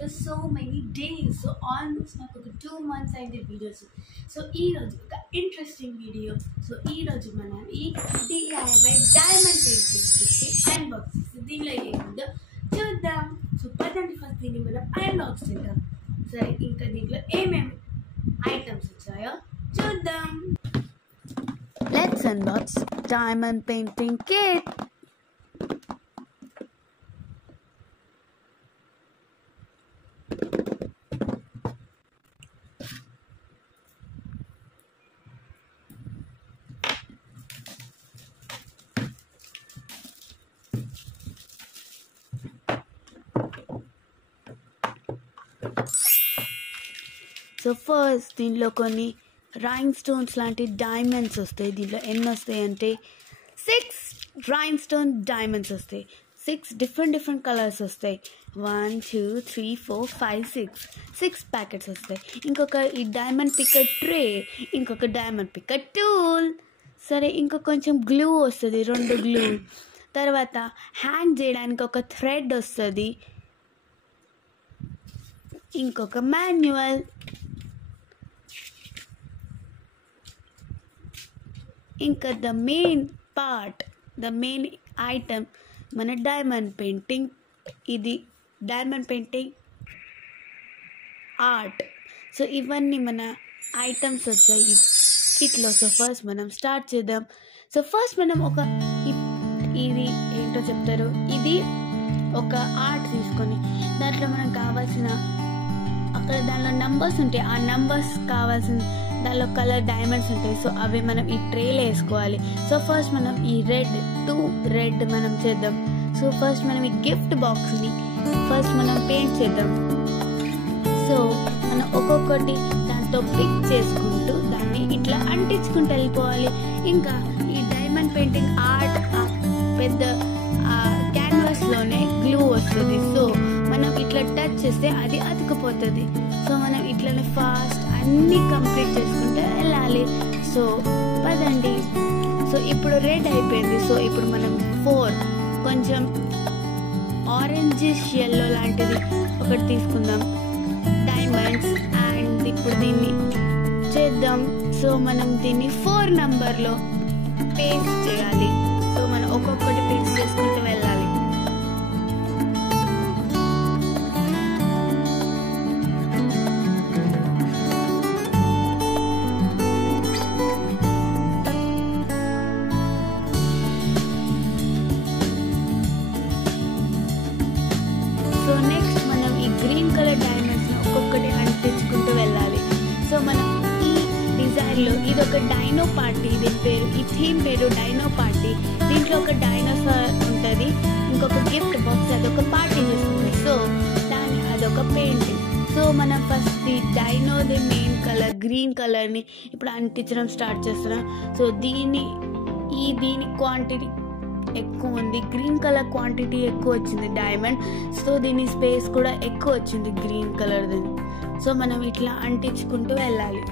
after so many days. So almost నాకు ఒక 2 months అయింది వీడియోస్. సో ఈరోజు ఒక ఇంట్రెస్టింగ్ వీడియో. సో ఈరోజు మనం ఈ DIY డైమండ్ పెయింటింగ్ అన్బాక్స్ చేసి దీనిలో ఏముందో చూద్దాం. సో పదండి ఫస్ట్ దీన్ని మనం అన్బాక్స్ చేద్దాం. సరే ఇంకా దీంట్లో ఏమేమి ఐటమ్స్ వచ్చాయో చూద్దాం. Let's unbox diamond painting kit. So first దీనిలో కొన్ని రైన్ స్టోన్స్ లాంటి డైమండ్స్ వస్తాయి. దీంట్లో ఎన్ని వస్తాయి అంటే 6 రైన్ స్టోన్ డైమండ్స్ వస్తాయి. 6 డిఫరెంట్ కలర్స్ వస్తాయి. 1 2 3 4 5 6 ప్యాకెట్స్ వస్తాయి. ఇంకొక ఈ డైమండ్ పిక్కర్ ట్రే, ఇంకొక డైమండ్ పిక్కర్ టూల్. సరే ఇంకా కొంచెం గ్లూ వస్తుంది, 2 గ్లూ. తర్వాత హ్యాంగ్ చేయడానికి ఒక థ్రెడ్ వస్తుంది, ఇంకొక మాన్యువల్, ఇంకా ద మెయిన్ ఐటమ్ మన డైమండ్ పెయింటింగ్. ఇది డైమండ్ పెయింటింగ్ ఆర్ట్. సో ఇవన్నీ మన ఐటమ్స్ వచ్చాయి ఈ కిట్లో. సో ఫస్ట్ మనం స్టార్ట్ చేద్దాం. సో ఫస్ట్ మనం ఇది ఏంటో చెప్తారు, ఇది ఒక ఆర్ట్ తీసుకొని దాంట్లో మనకు కావాల్సిన అక్కడ దానిలో నంబర్స్ ఉంటాయి. ఆ నంబర్స్ కావాల్సిన దానిలో కలర్ డైమండ్స్ ఉంటాయి. సో అవి మనం ఈ ట్రేలో వేసుకోవాలి. సో ఫస్ట్ మనం ఈ రెడ్ మనం చేద్దాం. సో ఫస్ట్ మనం ఈ గిఫ్ట్ బాక్స్ని ఫస్ట్ మనం పెయింట్ చేద్దాం. సో మనం ఒక్కొక్కటి దాంతో పిక్ చేసుకుంటూ దాన్ని ఇట్లా అంటించుకుంటూ వెళ్ళిపోవాలి. ఇంకా ఈ డైమండ్ పెయింటింగ్ ఆర్ట్ పెద్ద క్యాన్వాస్లోనే గ్లూ వస్తుంది. సో మనం ఇట్లా టచ్ చేస్తే అది అతుకుపోతుంది. సో మనం ఇట్లనే ఫాస్ట్ అన్నీ కంప్లీట్ చేసుకుంటూ వెళ్ళాలి. సో పదండి. సో ఇప్పుడు రెడ్ అయిపోయింది. సో ఇప్పుడు మనం 4 కొంచెం ఆరెంజిష్ ఎల్లో లాంటిది ఒకటి తీసుకుందాం, డైమండ్స్. అండ్ ఇప్పుడు దీన్ని చేద్దాం. సో మనం దీన్ని 4 నంబర్లో పేస్ట్ చేయాలి. సో మనం ఒక్కొక్కటి పేస్ట్ చేసుకుంటూ వెళ్ళాలి. సో నెక్స్ట్ మనం ఈ గ్రీన్ కలర్ డైమండ్స్ని ఒక్కొక్కటి అంటించుకుంటూ వెళ్ళాలి. సో మనం ఈ డిజైన్లో ఇది ఒక డైనో పార్టీ, ఈ థీమ్ పేరు డైనో పార్టీ. దీంట్లో ఒక డైనోసార్ ఉంటుంది, ఇంకొక గిఫ్ట్ బాక్స్, అదొక పార్టీ చేస్తుంది. సో అదొక పెయింటింగ్. సో మనం ఫస్ట్ ఈ డైనోది మెయిన్ కలర్ గ్రీన్ కలర్ని ఇప్పుడు అంటించడం స్టార్ట్ చేస్తున్నాం. సో దీని క్వాంటిటీ ఎక్కువ ఉంది, గ్రీన్ కలర్ క్వాంటిటీ ఎక్కువ వచ్చింది డైమండ్. సో దీని స్పేస్ కూడా ఎక్కువ వచ్చింది గ్రీన్ కలర్ది. సో మనం ఇట్లా అంటించుకుంటూ వెళ్ళాలి.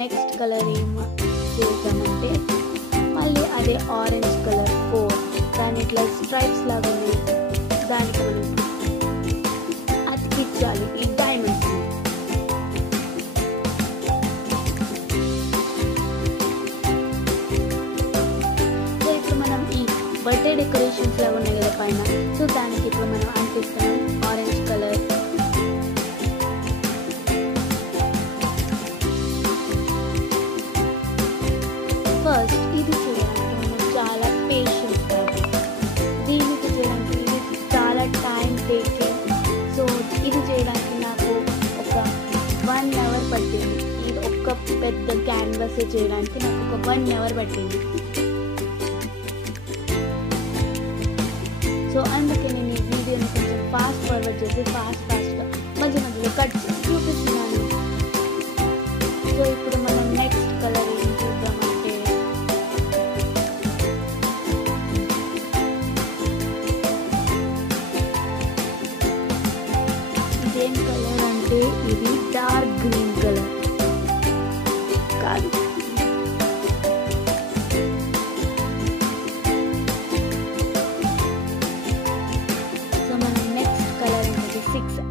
నెక్స్ట్ కలర్ ఏం చేద్దామంటే మళ్ళీ అదే ఆరెంజ్ కలర్ 4 దాని ఇట్లా స్ట్రైప్స్ లాగా ఉన్నాయి, దానికి మనం అతికించాలి ఈ డైమండ్స్. సో ఇప్పుడు మనం ఈ బర్త్డే డెకరేషన్స్ లాగా ఉన్నాయి కదా పైన, సో దానికి ఇప్పుడు మనం అంటిస్తున్నాం ఆరెంజ్ కలర్. ఫస్ట్ ఇది చేయడానికి మనం చాలా పేషెన్స్ కావాలి, దీనికి చేయడానికి ఇది చాలా టైం టేకింగ్. సో ఇది చేయడానికి నాకు ఒక 1 hour పట్టింది. ఇది ఒక్క పెద్ద క్యాన్వాస్ చేయడానికి నాకు ఒక 1 hour పట్టింది. సో అందుకే నేను ఈ వీడియోని కొంచెం ఫాస్ట్ ఫార్వర్డ్ చేసి ఫాస్ట్గా మధ్య మధ్యలో కట్ చేసి చూపిస్తున్నాను. సో ఇప్పుడు మనం నెక్స్ట్ కలర్ ఏం చూద్దామంటే ఇదేం కలర్ అంటే ఇది డార్క్ గ్రీన్ కలర్ కాదు,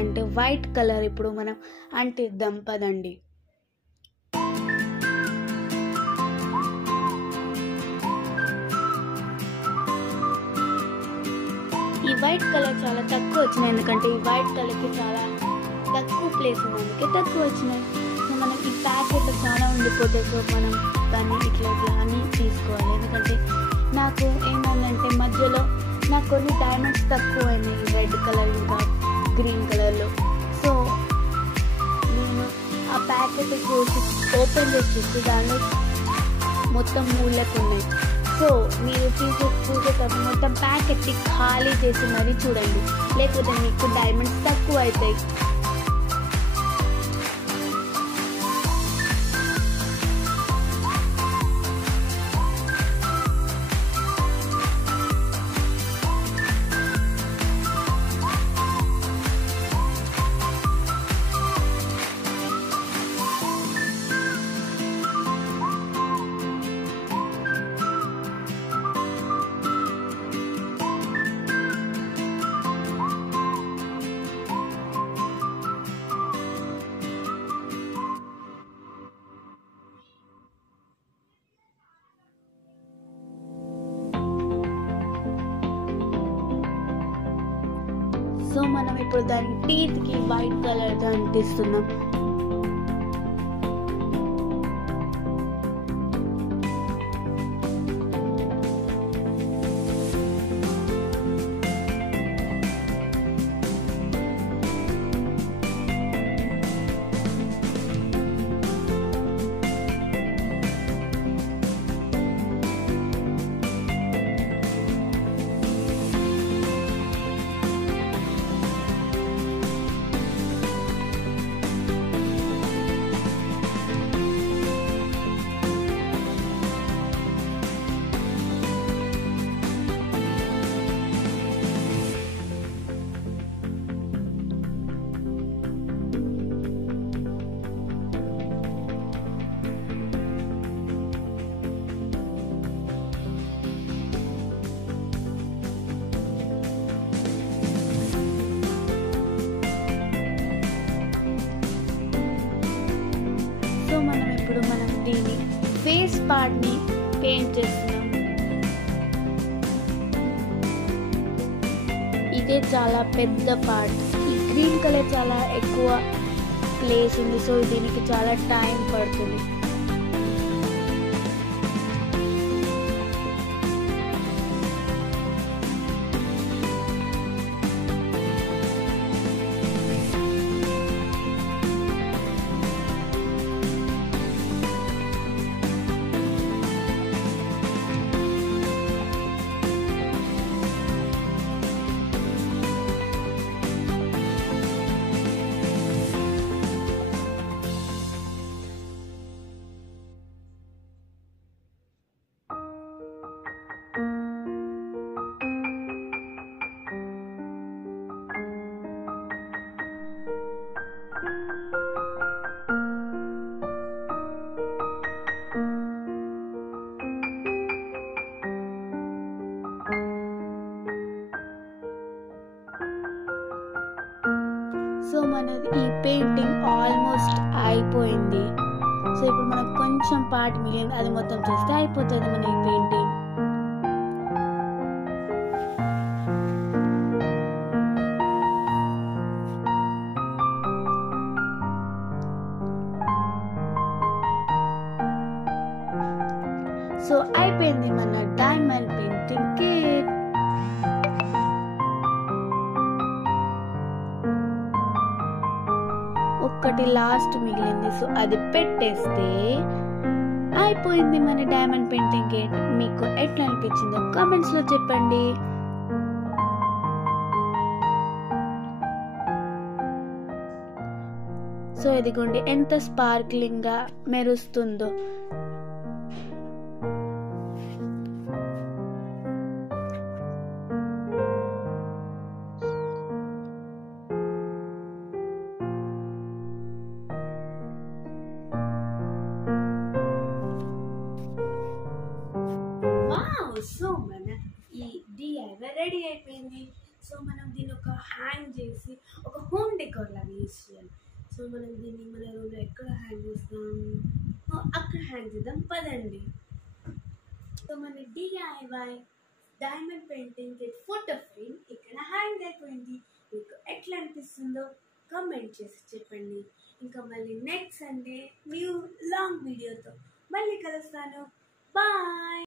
అంటే వైట్ కలర్ ఇప్పుడు మనం అంటిద్దాం పదండి. ఈ వైట్ కలర్ చాలా తక్కువ వచ్చినాయి, ఎందుకంటే ఈ వైట్ కలర్కి చాలా తక్కువ ప్లేస్ ఉంది, అందుకే తక్కువ వచ్చినాయి. సో మనం ఈ ప్యాకెట్ చాలా ఉండిపోతుంది, సో మనం దాన్ని ఇట్లా అని తీసుకోవాలి. ఎందుకంటే నాకు ఏమైందంటే మధ్యలో నాకు కొన్ని డైమండ్స్ తక్కువ అయినాయి రెడ్ కలర్ ఇంకా గ్రీన్ కలర్లో. సో నేను ఆ ప్యాకెట్ చూసి ఓపెన్ చేసి చూస్తే దానిలో మొత్తం మూలకు ఉన్నాయి. సో మీరు చూసేటప్పుడు మొత్తం ప్యాకెట్ని ఖాళీ చేసి మరీ చూడండి, లేకపోతే మీకు డైమండ్స్ తక్కువ అవుతాయి. సో మనం ఇప్పుడు దాని టీత్కి వైట్ కలర్తో అంటిస్తున్నాం. మనం దీని ఫేస్ పార్ట్ ని పెయింట్ చేస్తున్నాం. ఇదే చాలా పెద్ద పార్ట్. ఈ గ్రీన్ కలర్ చాలా ఎక్కువ ప్లేస్ ఉంది, సో దీనికి చాలా టైం పడుతుంది. ఈ పెయింటింగ్ ఆల్మోస్ట్ అయిపోయింది. సో ఇప్పుడు మనకు కొంచెం పార్ట్ మిగిలింది, అది మొత్తం చేస్తే అయిపోతుంది మన ఈ పెయింటింగ్. సో అయిపోయింది మన డైమండ్ పెయింటింగ్ కిట్. ఒక్కటి లాస్ట్ మిగిలింది, సో అది పెట్టేస్తే అయిపోయింది మన డైమండ్ పెయింటింగ్ కిట్. మీకు ఎట్లా అనిపించిందో కామెంట్స్ లో చెప్పండి. సో ఇదిగోండి ఎంత స్పార్క్లింగ్ గా మెరుస్తుందో. సో మన ఈ డిఐవై రెడీ అయిపోయింది. సో మనం దీన్ని ఒక హ్యాంగ్ చేసి ఒక హోమ్ డెకోర్ లాగా యూజ్ చేయాలి. సో మనం దీన్ని మన రూమ్లో ఎక్కడ హ్యాంగ్ చేస్తాం, అక్కడ హ్యాంగ్ చేద్దాం పదండి. సో మన DIY diamond painting kit photo frame ఇక్కడ హ్యాంగ్ అయిపోయింది. మీకు ఎట్లా అనిపిస్తుందో కామెంట్ చేసి చెప్పండి. ఇంకా మళ్ళీ నెక్స్ట్ సండే న్యూ లాంగ్ వీడియోతో మళ్ళీ కలుస్తాను. బాయ్.